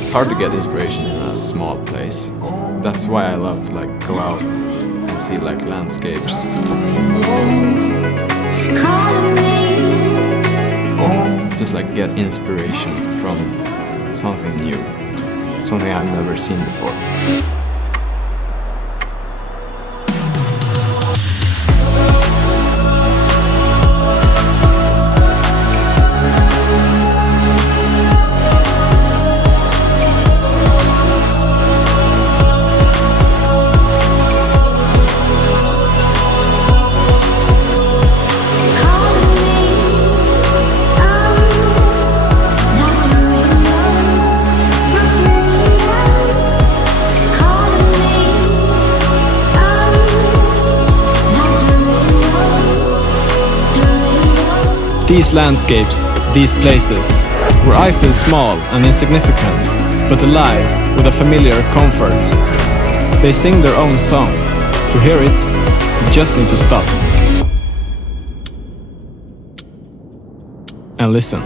It's hard to get inspiration in a small place. That's why I love to like go out and see like landscapes. Just like get inspiration from something new, something I've never seen before. These landscapes, these places, where I feel small and insignificant, but alive with a familiar comfort. They sing their own song. To hear it, you just need to stop and listen.